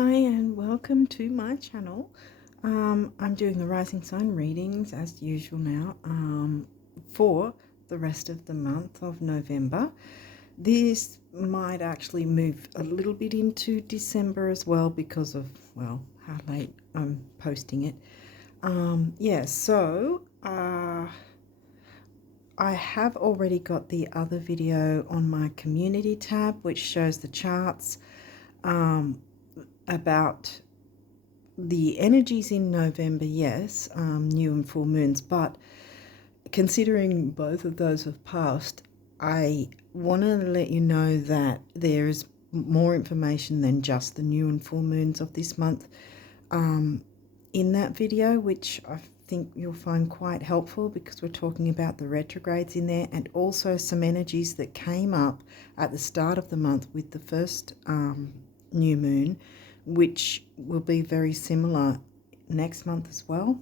Hi and welcome to my channel. I'm doing the rising sign readings as usual now for the rest of the month of November. This might actually move a little bit into December as well because of, well, how late I'm posting it. I have already got the other video on my community tab which shows the charts about the energies in November, yes, new and full moons, but considering both of those have passed, I want to let you know that there is more information than just the new and full moons of this month in that video, which I think you'll find quite helpful because we're talking about the retrogrades in there and also some energies that came up at the start of the month with the first new moon, which will be very similar next month as well.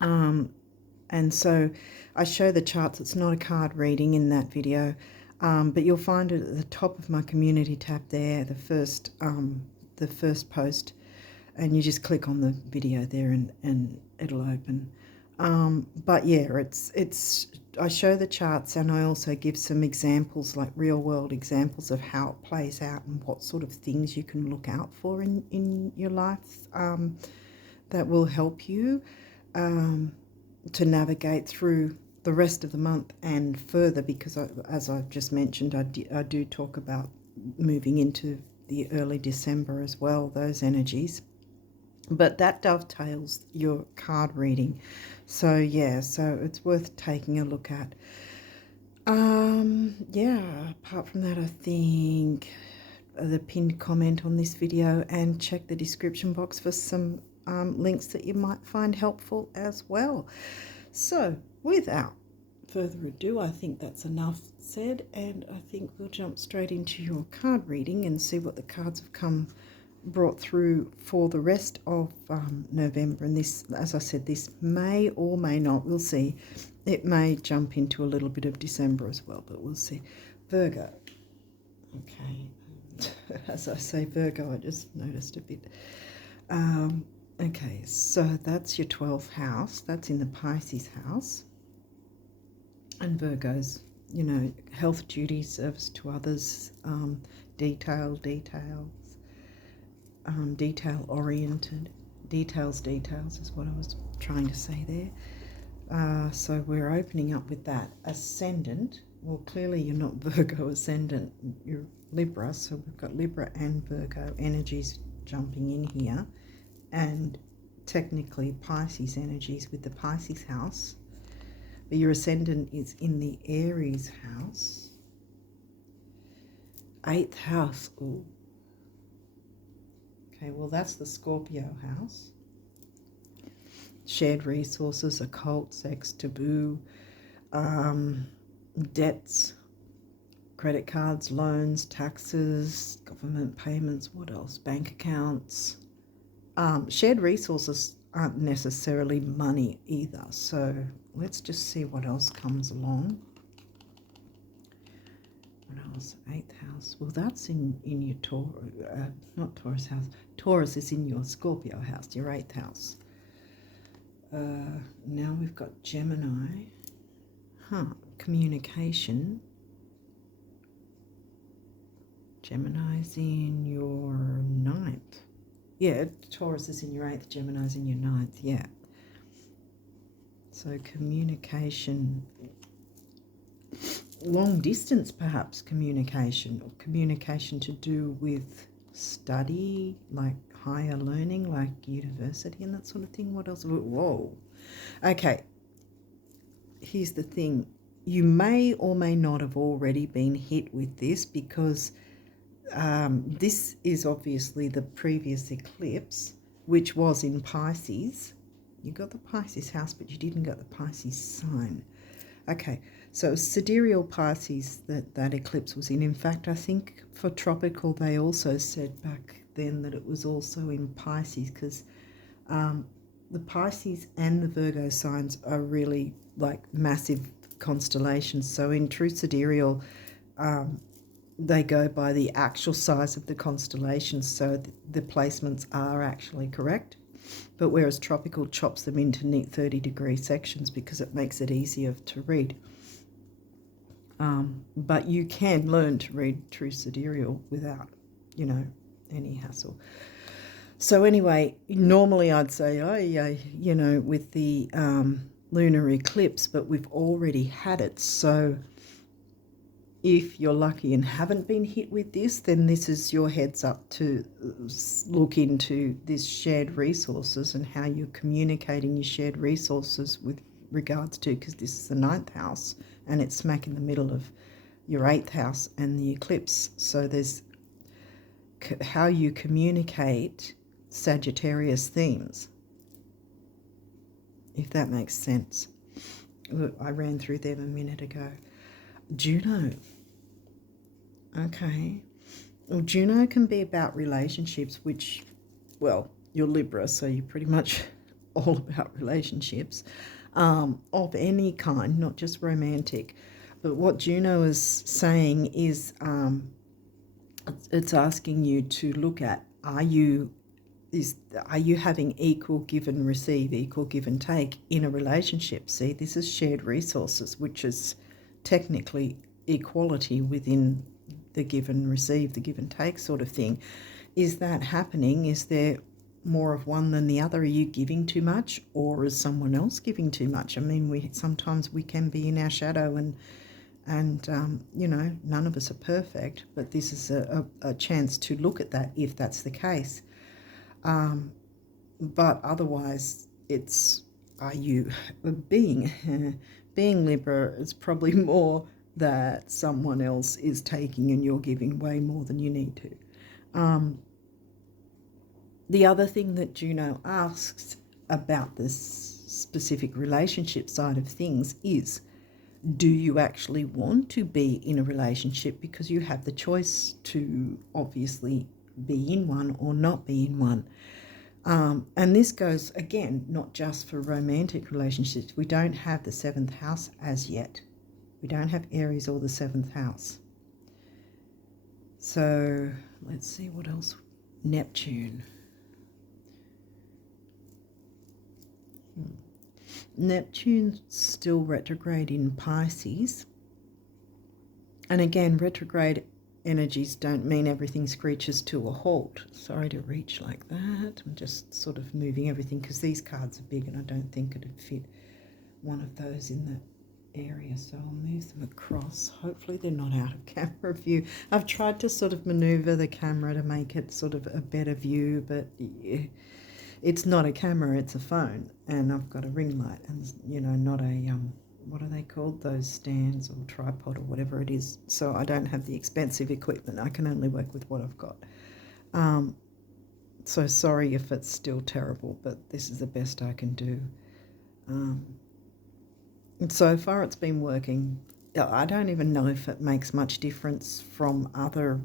And so I show the charts. It's not a card reading in that video, but you'll find it at the top of my community tab there, the first post, and you just click on the video there and it'll open. But yeah, I show the charts and I also give some examples, like real world examples of how it plays out and what sort of things you can look out for in your life that will help you to navigate through the rest of the month and further, because as I've just mentioned, I do talk about moving into the early December as well, those energies. But that dovetails your card reading. So yeah, so it's worth taking a look at. Yeah, apart from that, I think the pinned comment on this video, and check the description box for some links that you might find helpful as well. So without further ado, I think that's enough said, and I think we'll jump straight into your card reading and see what the cards have brought through for the rest of November. And this, as I said, this may or may not, we'll see. It may jump into a little bit of December as well, but we'll see. Virgo. Okay. As I say Virgo, I just noticed a bit. Okay, so that's your 12th house. That's in the Pisces house. And Virgo's, you know, health, duty, service to others, detail oriented. Details is what I was trying to say there. So we're opening up with that. Ascendant. Well, clearly you're not Virgo ascendant. You're Libra. So we've got Libra and Virgo energies jumping in here. And technically Pisces energies with the Pisces house. But your ascendant is in the Aries house. 8th house. Ooh. Okay, well, that's the Scorpio house. Shared resources, occult, sex, taboo, debts, credit cards, loans, taxes, government payments, what else? Bank accounts. Shared resources aren't necessarily money either. So let's just see what else comes along. What else? 8th house. Well, that's in your not Taurus house. Taurus is in your Scorpio house, your 8th house. Now we've got Gemini. Communication. Gemini's in your 9th. Yeah, Taurus is in your 8th, Gemini's in your 9th, yeah. So communication, long distance perhaps communication, or communication to do with study, like higher learning, like university and that sort of thing. What else? Whoa. Okay, here's the thing. You may or may not have already been hit with this because this is obviously the previous eclipse, which was in Pisces. You got the Pisces house, but you didn't get the Pisces sign. Okay, so sidereal Pisces that eclipse was in. In fact, I think for tropical, they also said back then that it was also in Pisces, because the Pisces and the Virgo signs are really like massive constellations. So in True Sidereal, they go by the actual size of the constellations, so the placements are actually correct. But whereas tropical chops them into neat 30-degree sections because it makes it easier to read. But you can learn to read True Sidereal without, any hassle. So anyway, normally I'd say, oh yeah, with the lunar eclipse, but we've already had it. So if you're lucky and haven't been hit with this, then this is your heads up to look into this shared resources and how you're communicating your shared resources with regards to, because this is the 9th house and it's smack in the middle of your 8th house and the eclipse. So there's how you communicate Sagittarius themes, if that makes sense. I ran through them a minute ago. Juno. Okay. Well, Juno can be about relationships, which, well, you're Libra, so you're pretty much all about relationships of any kind, not just romantic. But what Juno is saying is it's asking you to look at, are you having equal give and receive, equal give and take in a relationship? See, this is shared resources, which is technically equality within the give and receive, the give and take sort of thing. Is that happening? Is there more of one than the other? Are you giving too much, or is someone else giving too much? I mean, sometimes we can be in our shadow and none of us are perfect, but this is a chance to look at that if that's the case. But otherwise, it's, are you being Libra? It's probably more that someone else is taking and you're giving way more than you need to. The other thing that Juno asks about this specific relationship side of things is, do you actually want to be in a relationship? Because you have the choice to obviously be in one or not be in one. And this goes, again, not just for romantic relationships. We don't have the 7th house as yet. We don't have Aries or the 7th house. So let's see what else. Neptune. Neptune's still retrograde in Pisces. And again, retrograde energies don't mean everything screeches to a halt. Sorry to reach like that. I'm just sort of moving everything because these cards are big and I don't think it'd fit one of those in that area. So I'll move them across. Hopefully they're not out of camera view. I've tried to sort of maneuver the camera to make it sort of a better view, but it's not a camera, it's a phone. And I've got a ring light and, not a what are they called, those stands or tripod or whatever it is. So I don't have the expensive equipment. I can only work with what I've got. So sorry if it's still terrible, but this is the best I can do. And so far it's been working. I don't even know if it makes much difference from other,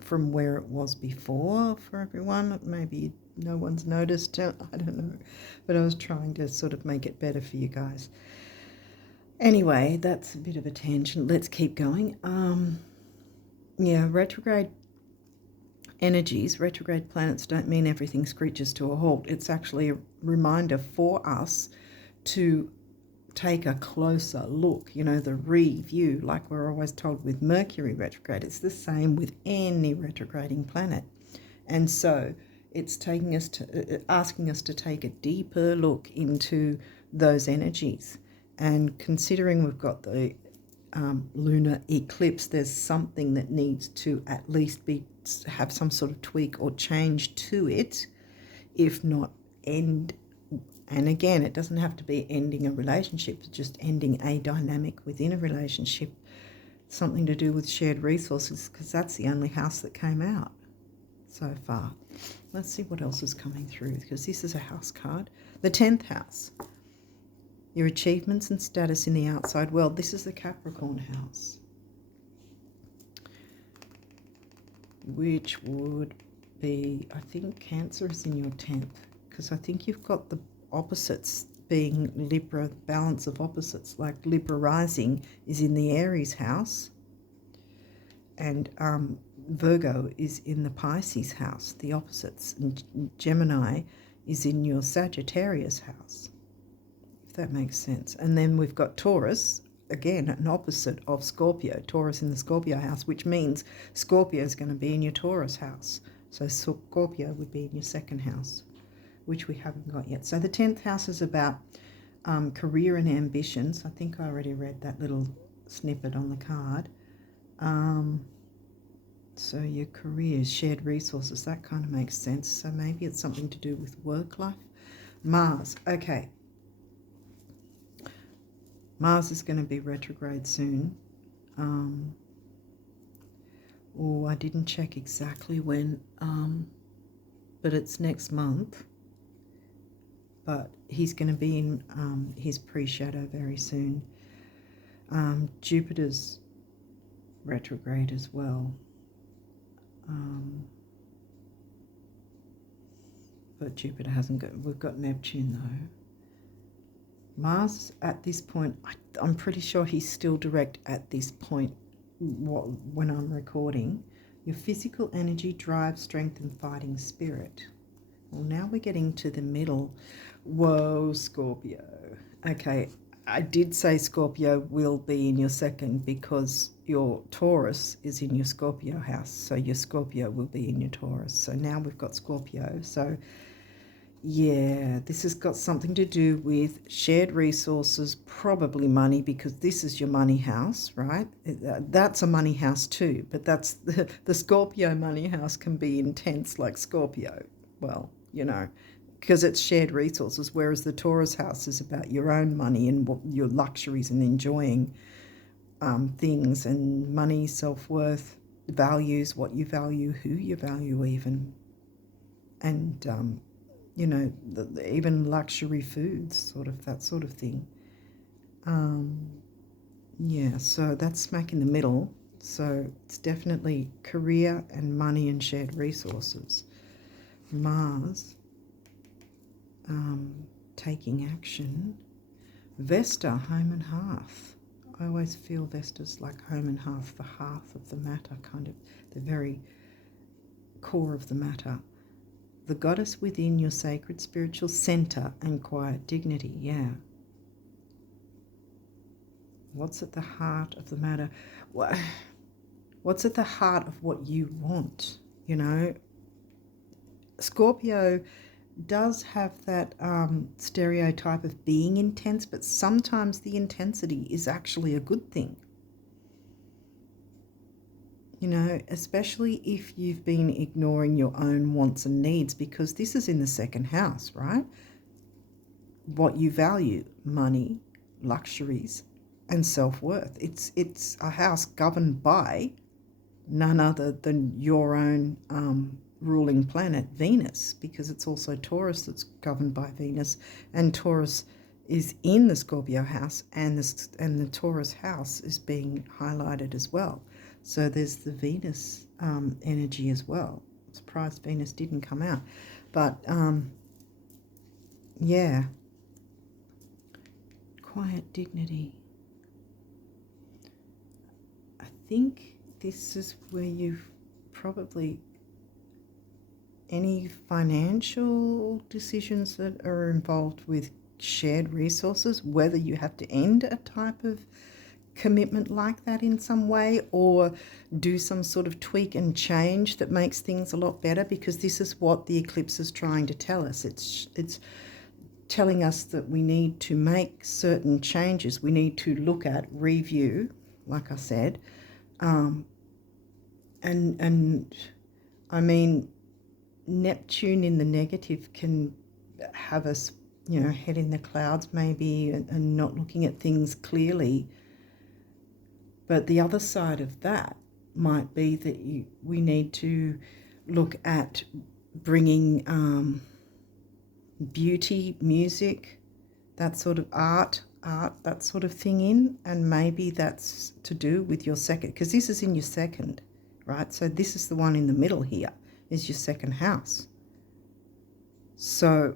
from where it was before for everyone. Maybe no one's noticed. I don't know. But I was trying to sort of make it better for you guys. Anyway, that's a bit of a tangent. Let's keep going. Retrograde energies, retrograde planets don't mean everything screeches to a halt. It's actually a reminder for us to take a closer look, the review, like we're always told with Mercury retrograde. It's the same with any retrograding planet. And so it's asking us to take a deeper look into those energies. And considering we've got the lunar eclipse, there's something that needs to at least have some sort of tweak or change to it, if not end. And again, it doesn't have to be ending a relationship, it's just ending a dynamic within a relationship. Something to do with shared resources, because that's the only house that came out so far. Let's see what else is coming through, because this is a house card. The 10th house. Your achievements and status in the outside world. This is the Capricorn house, which would be, I think Cancer is in your 10th, because I think you've got the opposites being Libra, balance of opposites, like Libra rising is in the Aries house. and Virgo is in the Pisces house, the opposites, and Gemini is in your Sagittarius house, if that makes sense. And then we've got Taurus, again, an opposite of Scorpio, Taurus in the Scorpio house, which means Scorpio is going to be in your Taurus house. So Scorpio would be in your second house, which we haven't got yet. So the 10th house is about career and ambitions. I think I already read that little snippet on the card. So your career, shared resources, that kind of makes sense. So maybe it's something to do with work life. Mars, okay. Mars is going to be retrograde soon. Oh, I didn't check exactly when, but it's next month. But he's going to be in his pre-shadow very soon. Jupiter's retrograde as well. But Jupiter hasn't got, we've got Neptune though. Mars at this point, I'm pretty sure he's still direct at this point when I'm recording. Your physical energy, drive, strength and fighting spirit. Well, now we're getting to the middle. Whoa, Scorpio. Okay, I did say Scorpio will be in your second because your Taurus is in your Scorpio house. So your Scorpio will be in your Taurus. So now we've got Scorpio. So yeah, this has got something to do with shared resources, probably money, because this is your money house, right? That's a money house too, but that's the Scorpio money house can be intense like Scorpio. Well, you know, because it's shared resources, whereas the Taurus house is about your own money and what your luxuries and enjoying things and money, self-worth, values, what you value, who you value even, and you know, even luxury foods, sort of that sort of thing. Yeah, so that's smack in the middle. So it's definitely career and money and shared resources. Mars, taking action. Vesta, home and hearth. I always feel Vesta's like home and hearth, the hearth of the matter, kind of the very core of the matter. The goddess within your sacred spiritual center and quiet dignity. Yeah. What's at the heart of the matter? What's at the heart of what you want? You know, Scorpio does have that stereotype of being intense, but sometimes the intensity is actually a good thing. You know, especially if you've been ignoring your own wants and needs, because this is in the second house, right? What you value, money, luxuries, and self-worth. It's a house governed by none other than your own ruling planet, Venus, because it's also Taurus that's governed by Venus, and Taurus is in the Scorpio house, and the Taurus house is being highlighted as well. So there's the Venus energy as well. I'm surprised Venus didn't come out. But, yeah. Quiet dignity. I think this is where you've probably... any financial decisions that are involved with shared resources, whether you have to end a type of commitment like that in some way or do some sort of tweak and change that makes things a lot better, because this is what the eclipse is trying to tell us. It's telling us that we need to make certain changes. We need to look at, review, like I said, and I mean, Neptune in the negative can have us, you know, head in the clouds maybe and not looking at things clearly. But the other side of that might be that we need to look at bringing beauty, music, that sort of art, that sort of thing in, and maybe that's to do with your second, because this is in your second, right? So this is the one in the middle here, is your second house. So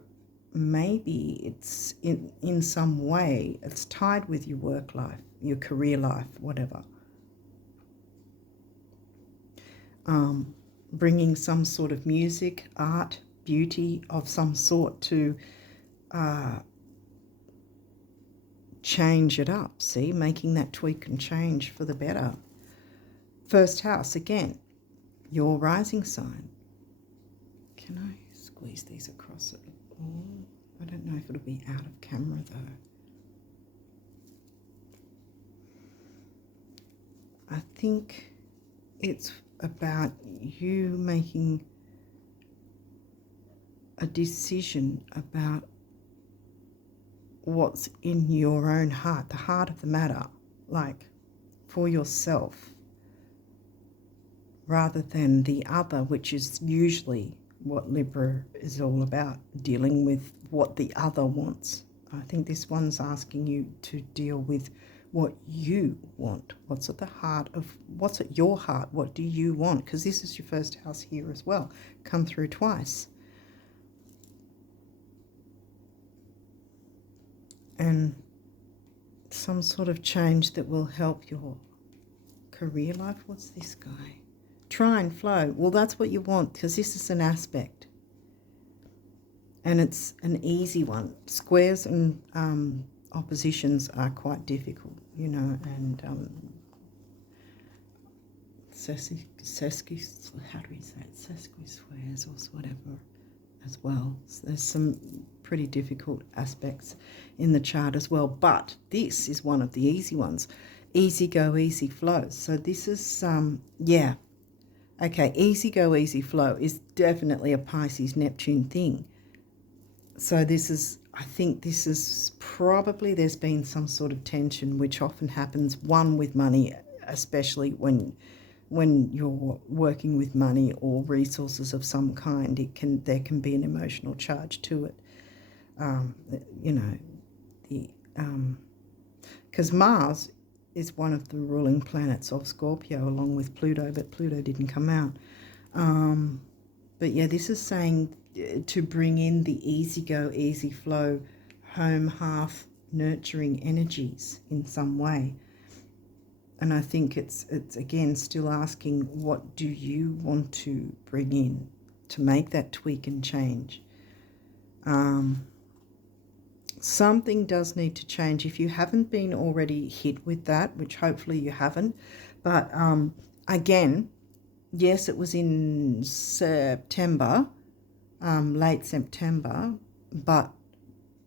maybe it's in some way it's tied with your work life, your career life, whatever. bringing some sort of music, art, beauty of some sort to change it up, see, making that tweak and change for the better. First house, again, your rising sign. Can I squeeze these across it? Oh, I don't know if it'll be out of camera though. I think it's about you making a decision about what's in your own heart, the heart of the matter, like for yourself, rather than the other, which is usually what Libra is all about, dealing with what the other wants. I think this one's asking you to deal with what you want. What's at the heart of, what's at your heart? What do you want? Because this is your first house here as well. Come through twice. And some sort of change that will help your career life. What's this guy? Try and flow. Well, that's what you want, because this is an aspect. And it's an easy one. Squares and oppositions are quite difficult, you know, and how do we say it? Sesqui-squares or whatever as well. So there's some pretty difficult aspects in the chart as well. But this is one of the easy ones. Easy go, easy flow. So this is, yeah. Okay, easy go, easy flow is definitely a Pisces Neptune thing. So this is, I think this is probably, there's been some sort of tension, which often happens, one, with money, especially when you're working with money or resources of some kind. There can be an emotional charge to it. You know, because Mars is one of the ruling planets of Scorpio, along with Pluto, but Pluto didn't come out. But yeah, this is saying to bring in the easy go, easy flow, home hearth, nurturing energies in some way. And I think it's again still asking, what do you want to bring in to make that tweak and change? Something does need to change. If you haven't been already hit with that, which hopefully you haven't, but again, yes, it was in September, late September, but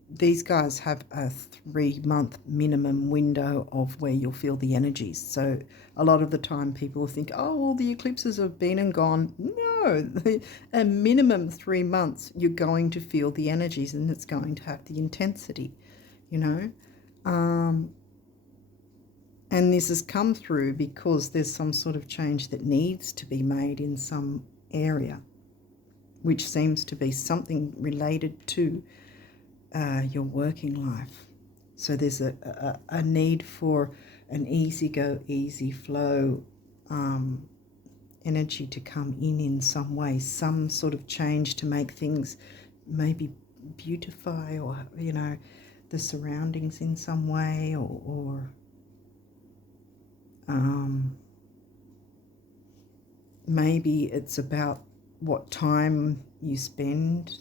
these guys have a 3-month minimum window of where you'll feel the energies. So a lot of the time people think, oh, all the eclipses have been and gone. No, a minimum 3 months you're going to feel the energies, and it's going to have the intensity, you know. And this has come through because there's some sort of change that needs to be made in some area, which seems to be something related to your working life. So there's a need for an easy go, easy flow energy to come in some way, some sort of change to make things maybe beautify, or, you know, the surroundings in some way, or maybe it's about what time you spend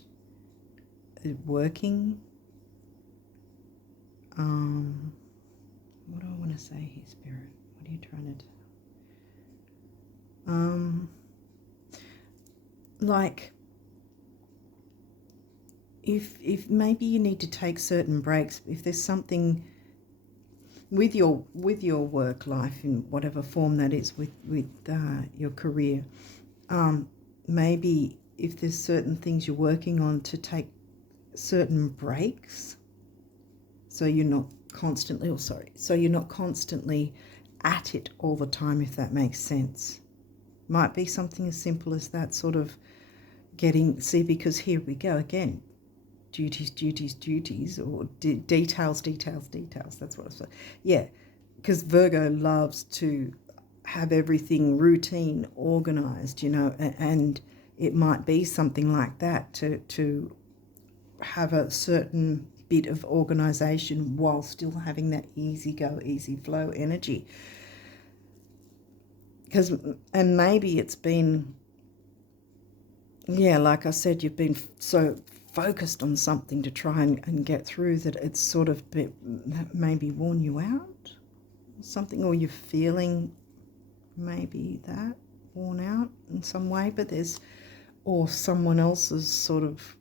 working. What do I want to say here, Spirit? What are you trying to do? Like, if maybe you need to take certain breaks, if there's something with your work life in whatever form that is, with your career, maybe if there's certain things you're working on, to take certain breaks, so you're not constantly, at it all the time, if that makes sense. Might be something as simple as that, sort of because here we go again, duties, or details, that's what I said. Yeah, because Virgo loves to have everything routine, organized, you know, and it might be something like that, to have a certain bit of organization while still having that easy go, easy flow energy. and maybe it's been, yeah, like I said, you've been so focused on something to try and get through that it's sort of maybe worn you out or something, or you're feeling maybe that worn out in some way, but or someone else is sort of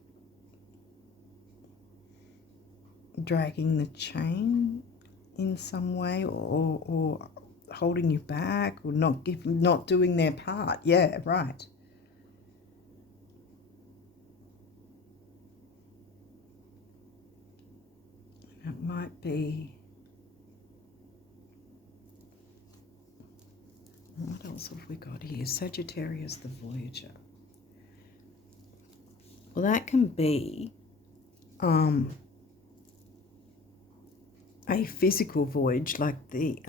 dragging the chain in some way, or holding you back, or not doing their part. Yeah, right. It might be, what else have we got here? Sagittarius the Voyager. Well, that can be a physical voyage, like the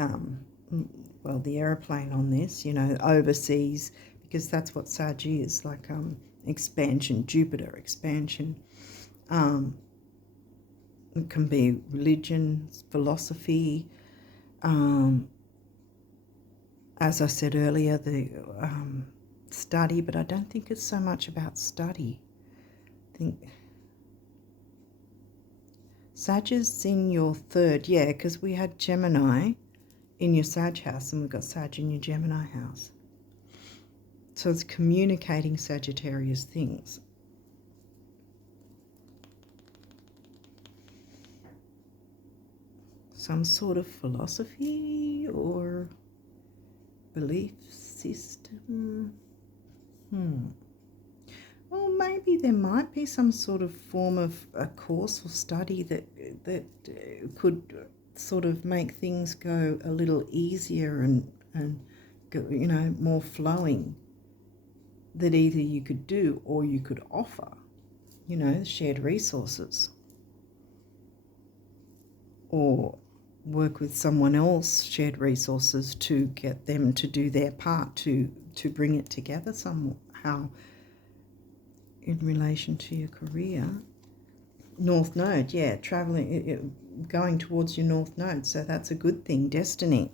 aeroplane on this, you know, overseas, because that's what Sag is, like expansion, Jupiter expansion. It can be religion, philosophy, as I said earlier, the study, but I don't think it's so much about study. I think Sag is in your third, yeah, because we had Gemini in your Sag house and we've got Sag in your Gemini house. So it's communicating Sagittarius things. Some sort of philosophy or belief system. Well, maybe there might be some sort of form of a course or study that could sort of make things go a little easier and go, you know, more flowing, that either you could do or you could offer, you know, shared resources, or work with someone else, shared resources, to get them to do their part to bring it together somehow in relation to your career. North Node, yeah, traveling, going towards your North Node, so that's a good thing. Destiny,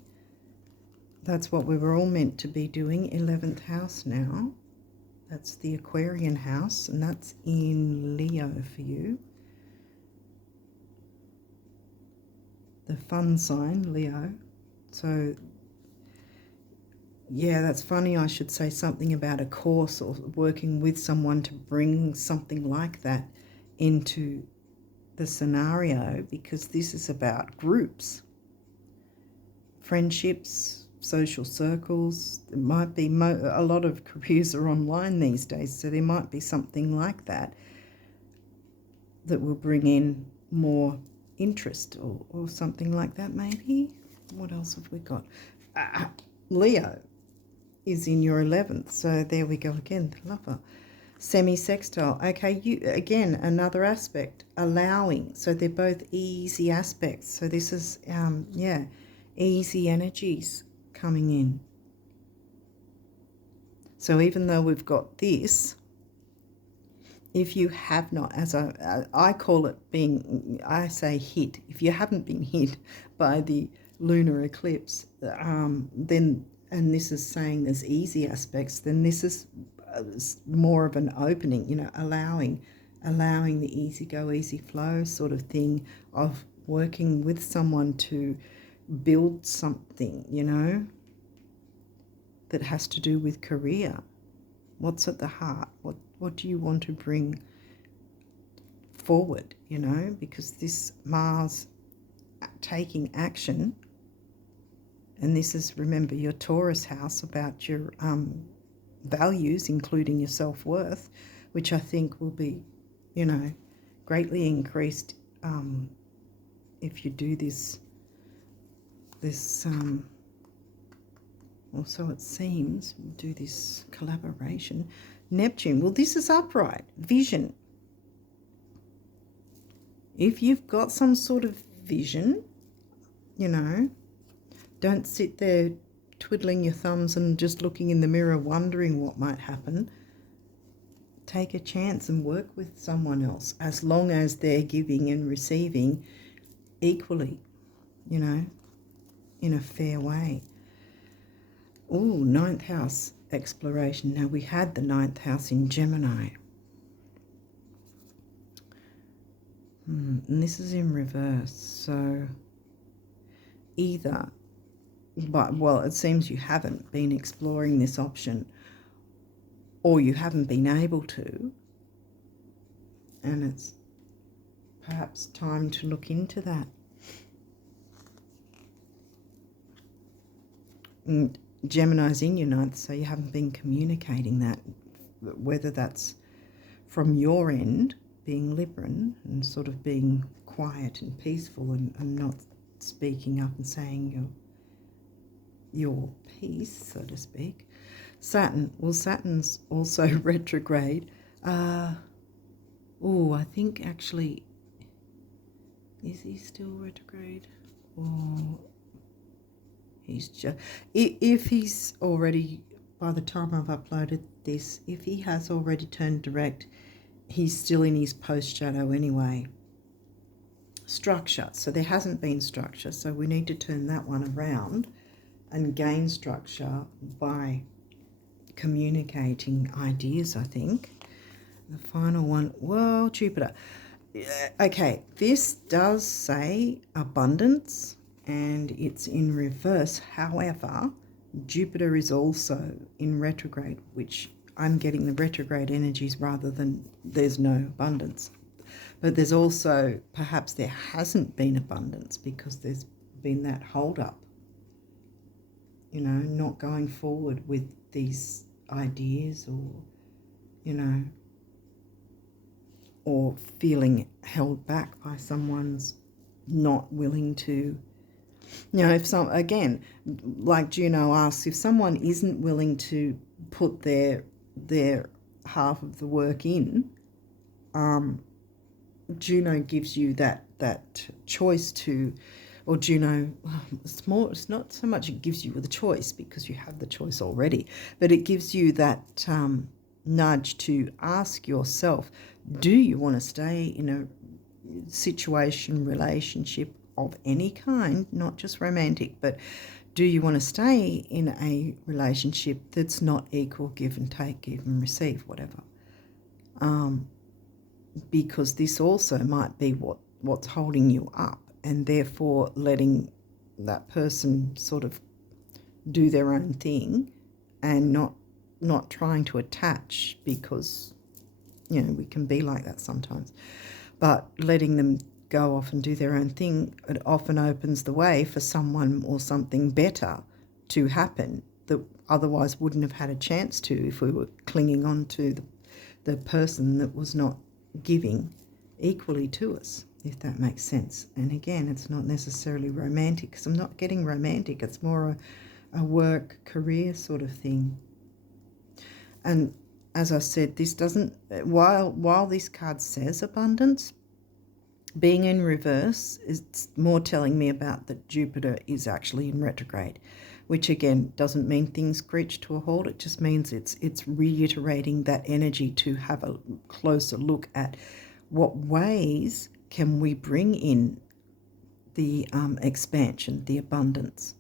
that's what we were all meant to be doing. 11th house now, that's the Aquarian house, and that's in Leo for you. The fun sign, Leo. So yeah, that's funny. I should say something about a course or working with someone to bring something like that into the scenario, because this is about groups, friendships, social circles. It might be a lot of careers are online these days, so there might be something like that that will bring in more interest, or something like that maybe. What else have we got? Leo is in your 11th, so there we go again, the lover. Semi-sextile, okay, you again, another aspect, allowing, so they're both easy aspects. So this is yeah, easy energies coming in. So even though we've got this, if you have not, as I call it, being, I say hit, if you haven't been hit by the lunar eclipse, then, and this is saying there's easy aspects, then this is more of an opening, you know, allowing the easy go, easy flow sort of thing, of working with someone to build something, you know, that has to do with career. What's at the heart? What do you want to bring forward, you know, because this Mars taking action, and this is, remember, your Taurus house, about your values, including your self-worth, which I think will be, you know, greatly increased if you do this or so it seems, do this collaboration. Neptune, well, this is upright, vision. If you've got some sort of vision, you know, don't sit there twiddling your thumbs and just looking in the mirror wondering what might happen. Take a chance and work with someone else, as long as they're giving and receiving equally, you know, in a fair way. Oh, ninth house exploration. Now, we had the ninth house in Gemini. And this is in reverse. So either, well, it seems you haven't been exploring this option, or you haven't been able to, and it's perhaps time to look into that. And Gemini's in your ninth, so you haven't been communicating that, whether that's from your end, being Libran and sort of being quiet and peaceful and not speaking up and saying your piece, so to speak. Saturn, well, Saturn's also retrograde. I think actually, is he still retrograde? Or he's just, if he's already, by the time I've uploaded this, if he has already turned direct, he's still in his post shadow anyway. Structure, so there hasn't been structure, so we need to turn that one around and gain structure by communicating ideas, I think. The final one, well, Jupiter. Okay, this does say abundance and it's in reverse. However, Jupiter is also in retrograde, which I'm getting the retrograde energies rather than there's no abundance. But there's also, perhaps there hasn't been abundance because there's been that hold up, you know, not going forward with these ideas, or, you know, or feeling held back by someone's not willing to, you know, if some, again, like Juno asks, if someone isn't willing to put their half of the work in, Juno gives you that choice to, or Juno, it's not so much it gives you the choice because you have the choice already, but it gives you that nudge to ask yourself, do you want to stay in a situation, relationship of any kind, not just romantic, but do you want to stay in a relationship that's not equal, give and take, give and receive, whatever? Because this also might be what's holding you up, and therefore letting that person sort of do their own thing and not trying to attach, because, you know, we can be like that sometimes, but letting them go off and do their own thing, it often opens the way for someone or something better to happen that otherwise wouldn't have had a chance to if we were clinging on to the person that was not giving equally to us, if that makes sense. And again, it's not necessarily romantic, because I'm not getting romantic, it's more a work career sort of thing. And as I said, this doesn't, while this card says abundance, being in reverse is more telling me about that Jupiter is actually in retrograde, which again doesn't mean things screech to a halt. It just means it's reiterating that energy to have a closer look at what ways can we bring in the expansion, the abundance.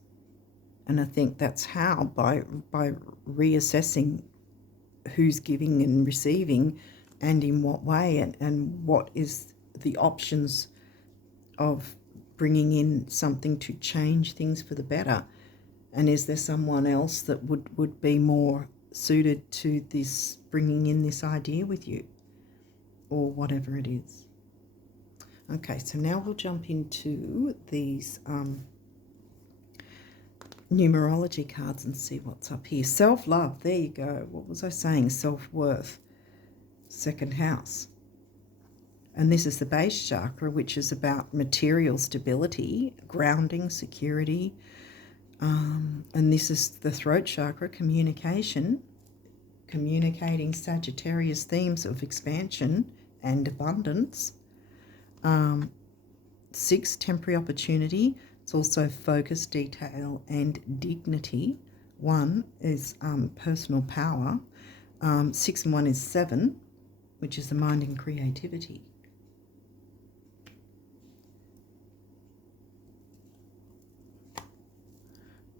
And I think that's how, by reassessing who's giving and receiving and in what way, and what is the options of bringing in something to change things for the better. And is there someone else that would be more suited to this, bringing in this idea with you, or whatever it is. Okay, so now we'll jump into these numerology cards and see what's up here. Self-love, there you go. What was I saying? Self-worth, second house. And this is the base chakra, which is about material stability, grounding, security. And this is the throat chakra, communication, communicating Sagittarius themes of expansion and abundance. 6, temporary opportunity. It's also focus, detail, and dignity. 1 is personal power. 6 and 1 is 7, which is the mind and creativity.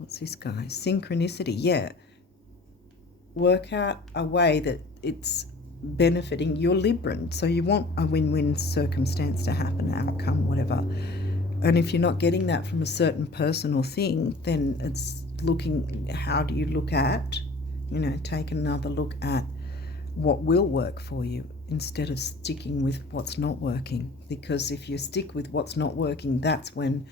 What's this guy? Synchronicity. Yeah. Work out a way that it's benefiting your Libran. So you want a win-win circumstance to happen, outcome, whatever. And if you're not getting that from a certain person or thing, then it's looking, how do you look at, take another look at what will work for you instead of sticking with what's not working. Because if you stick with what's not working, that's when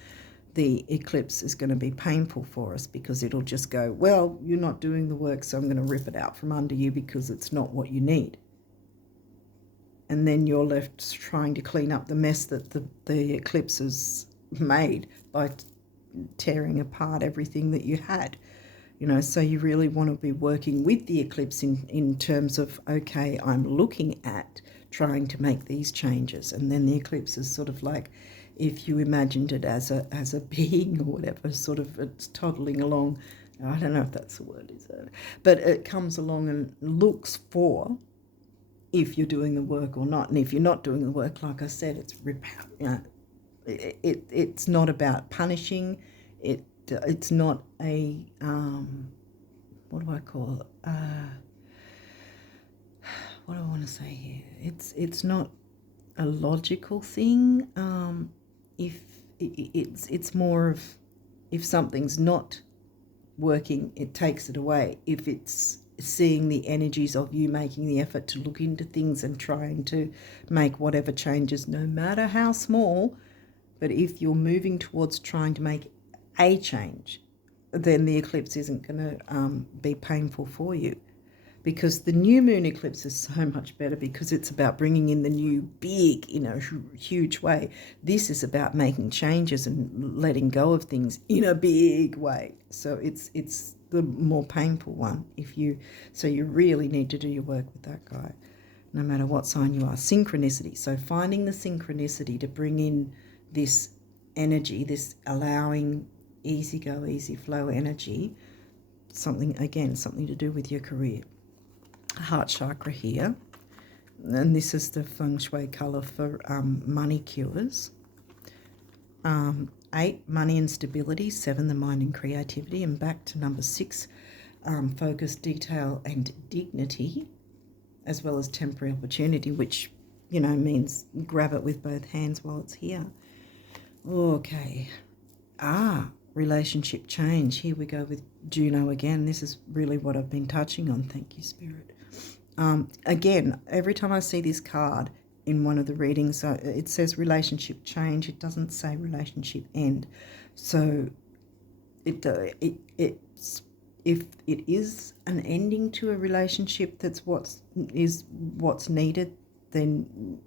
the eclipse is going to be painful for us, because it'll just go, well, you're not doing the work, so I'm going to rip it out from under you because it's not what you need. And then you're left trying to clean up the mess that the eclipse has made by tearing apart everything that you had. So you really want to be working with the eclipse in terms of, okay, I'm looking at trying to make these changes. And then the eclipse is sort of like, if you imagined it as a being or whatever, sort of it's toddling along. I don't know if that's the word, is it? But it comes along and looks for if you're doing the work or not. And if you're not doing the work, like I said, it's not about punishing. It's not a what do I call it? What do I want to say here? It's not a logical thing. If it's more of, if something's not working, it takes it away. If it's seeing the energies of you making the effort to look into things and trying to make whatever changes, no matter how small, but if you're moving towards trying to make a change, then the eclipse isn't going to be painful for you. Because the new moon eclipse is so much better, because it's about bringing in the new big, huge way. This is about making changes and letting go of things in a big way. So it's the more painful one. So you really need to do your work with that guy, no matter what sign you are. Synchronicity. So finding the synchronicity to bring in this energy, this allowing easy go, easy flow energy, something to do with your career. Heart chakra here, and this is the feng shui color for money cures. 8, money and stability. 7, the mind and creativity. And back to number 6, focus, detail and dignity, as well as temporary opportunity, which means grab it with both hands while it's here. Okay. Relationship change. Here we go with Juno again. This is really what I've been touching on. Thank you, Spirit. Again, every time I see this card in one of the readings, it says relationship change. It doesn't say relationship end. So it's if it is an ending to a relationship, that's what's needed, then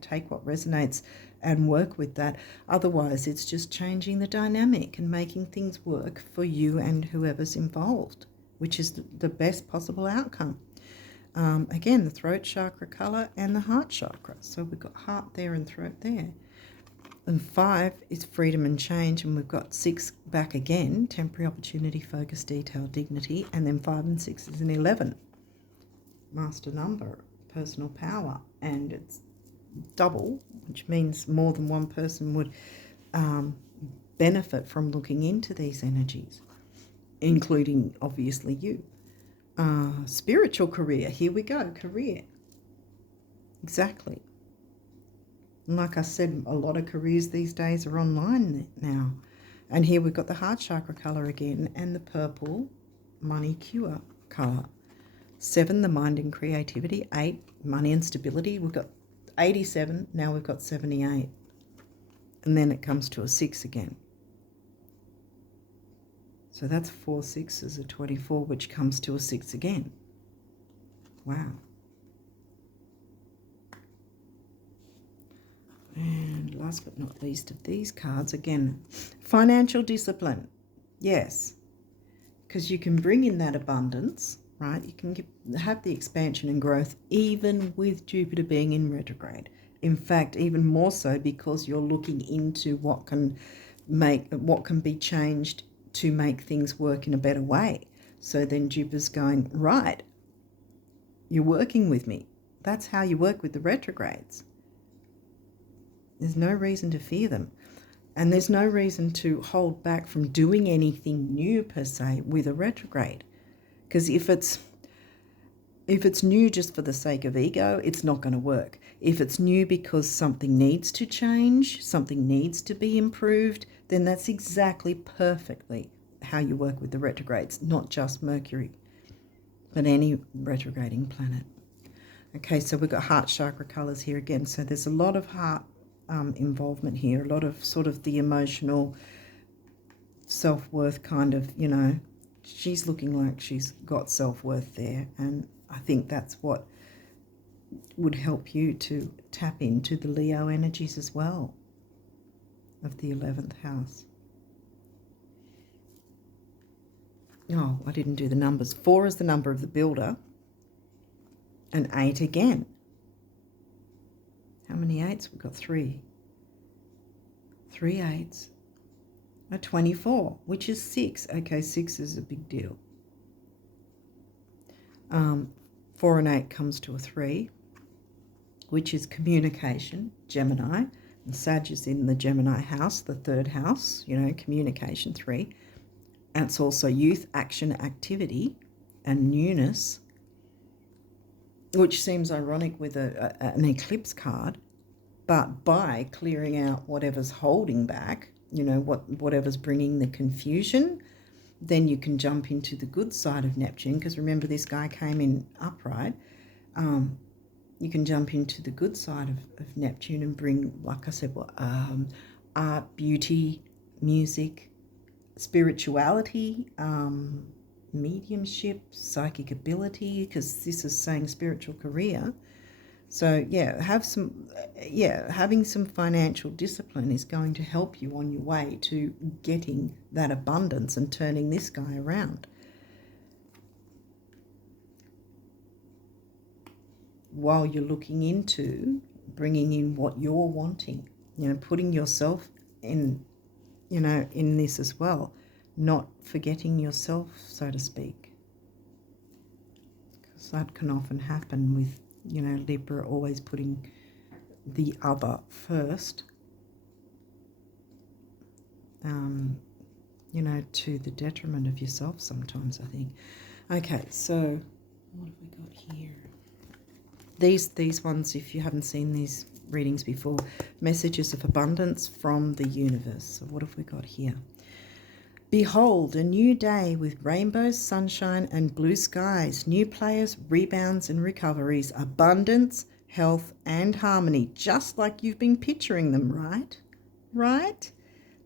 take what resonates and work with that. Otherwise, it's just changing the dynamic and making things work for you and whoever's involved, which is the best possible outcome. Again, the throat chakra color and the heart chakra. So we've got heart there and throat there. And 5 is freedom and change, and we've got 6 back again, temporary opportunity, focus, detail, dignity, and then 5 and 6 is an 11. Master number, personal power, and it's double, which means more than one person would benefit from looking into these energies, including obviously you. Spiritual career, here we go, career. Exactly. Like I said, a lot of careers these days are online now. And here we've got the heart chakra color again, and the purple money cure color. 7, the mind and creativity. 8, money and stability. We've got 87, now we've got 78. And then it comes to a 6 again. So that's 4 6s, a 24, which comes to a 6 again. Wow. And last but not least of these cards, again, financial discipline. Yes, because you can bring in that abundance, right? You can have the expansion and growth even with Jupiter being in retrograde. In fact, even more so, because you're looking into what can be changed to make things work in a better way. So then Jupiter's going, right, you're working with me. That's how you work with the retrogrades. There's no reason to fear them. And there's no reason to hold back from doing anything new per se with a retrograde. Because if it's new just for the sake of ego, it's not going to work. If it's new because something needs to change, something needs to be improved, then that's exactly perfectly how you work with the retrogrades, not just Mercury, but any retrograding planet. Okay, so we've got heart chakra colors here again. So there's a lot of heart involvement here, a lot of sort of the emotional self-worth kind of, you know, she's looking like she's got self-worth there. And I think that's what would help you to tap into the Leo energies as well of the 11th house. Oh, I didn't do the numbers. 4 is the number of the builder, and 8 again. How many 8s? We've got 3. 3 8s. A 24, which is 6. Okay, 6 is a big deal. 4 and 8 comes to a 3, which is communication, Gemini. And Sag is in the Gemini house, the 3rd house, you know, communication 3. And it's also youth, action, activity, and newness, which seems ironic with an eclipse card. But by clearing out whatever's holding back, you know, whatever's bringing the confusion, then you can jump into the good side of Neptune, because remember this guy came in upright. You can jump into the good side of Neptune and bring, like I said, art, beauty, music, spirituality, mediumship, psychic ability, because this is saying spiritual career. So yeah, having some financial discipline is going to help you on your way to getting that abundance and turning this guy around. While you're looking into bringing in what you're wanting, you know, putting yourself in, you know, in this as well, not forgetting yourself, so to speak, because that can often happen with, you know, Libra always putting the other first, you know, to the detriment of yourself sometimes, I think. Okay, so what have we got here? These ones, if you haven't seen these readings before, messages of abundance from the universe. So what have we got here? Behold, a new day with rainbows, sunshine, and blue skies, new players, rebounds, and recoveries, abundance, health, and harmony, just like you've been picturing them, right? Right?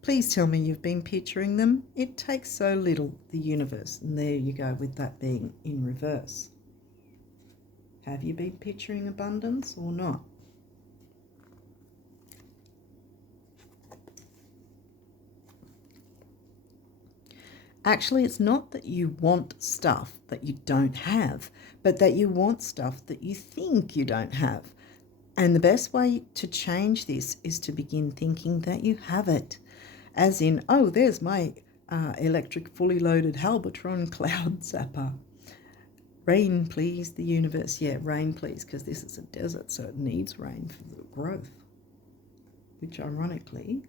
Please tell me you've been picturing them. It takes so little, the universe. And there you go with that being in reverse. Have you been picturing abundance or not? Actually, it's not that you want stuff that you don't have, but that you want stuff that you think you don't have. And the best way to change this is to begin thinking that you have it. As in, oh, there's my electric fully loaded Halbatron cloud zapper. Rain, please, the universe. Yeah, rain, please, because this is a desert, so it needs rain for the growth. Which, ironically,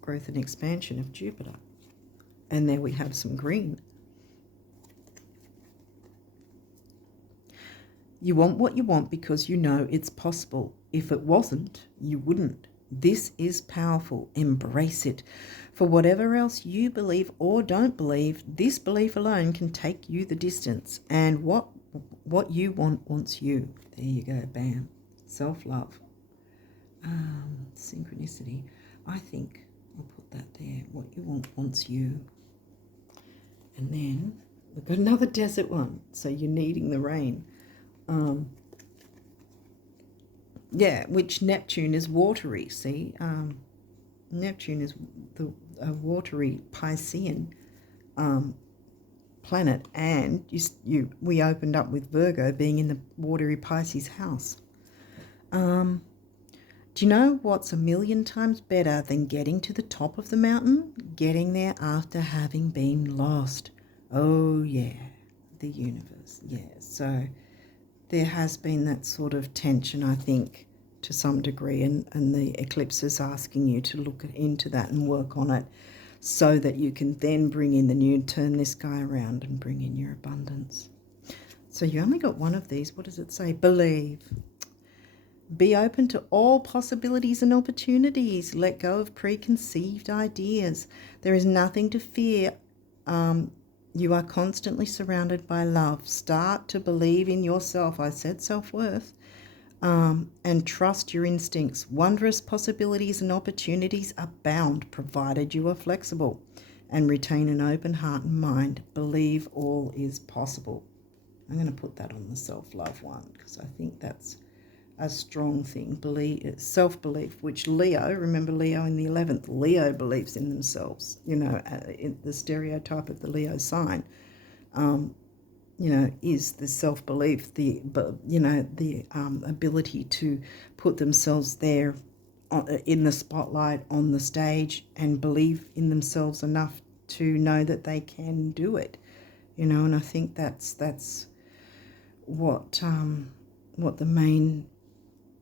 growth and expansion of Jupiter. And there we have some green. You want what you want because you know it's possible. If it wasn't, you wouldn't. This is powerful. Embrace it. For whatever else you believe or don't believe, this belief alone can take you the distance. And what you want wants you. There you go. Bam. Self-love. Synchronicity. I think I'll put that there. What you want wants you. And then we've got another desert one. So you're needing the rain. Yeah, which Neptune is watery. See, Neptune is a watery Piscean planet, and we opened up with Virgo being in the watery Pisces house. Do you know what's 1,000,000 times better than getting to the top of the mountain? Getting there after having been lost. Oh, yeah, the universe. Yeah, so there has been that sort of tension, I think, to some degree, and the eclipse is asking you to look into that and work on it so that you can then bring in the new, turn this guy around and bring in your abundance. So you only got one of these. What does it say? Believe. Be open to all possibilities and opportunities. Let go of preconceived ideas. There is nothing to fear. You are constantly surrounded by love. Start to believe in yourself. I said self-worth. And trust your instincts. Wondrous possibilities and opportunities abound, provided you are flexible and retain an open heart and mind. Believe all is possible. I'm going to put that on the self-love one because I think that's a strong thing. Believe, self-belief, which Leo, remember Leo in the 11th, Leo believes in themselves, you know, in the stereotype of the Leo sign, you know, is the self-belief, the ability to put themselves there in the spotlight, on the stage, and believe in themselves enough to know that they can do it, you know. And I think that's what the main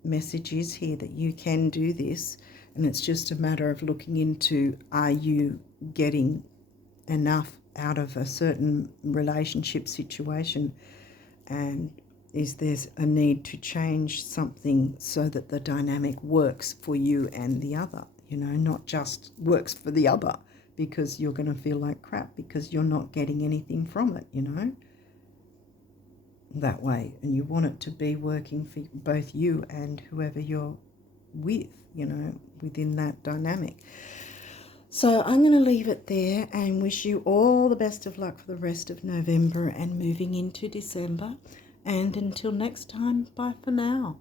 message is here, that you can do this, and it's just a matter of looking into, are you getting enough out of a certain relationship situation, and is there a need to change something so that the dynamic works for you and the other, you know, not just works for the other because you're going to feel like crap because you're not getting anything from it, you know, that way. And you want it to be working for both you and whoever you're with, you know, within that dynamic. So I'm going to leave it there and wish you all the best of luck for the rest of November and moving into December. And until next time, bye for now.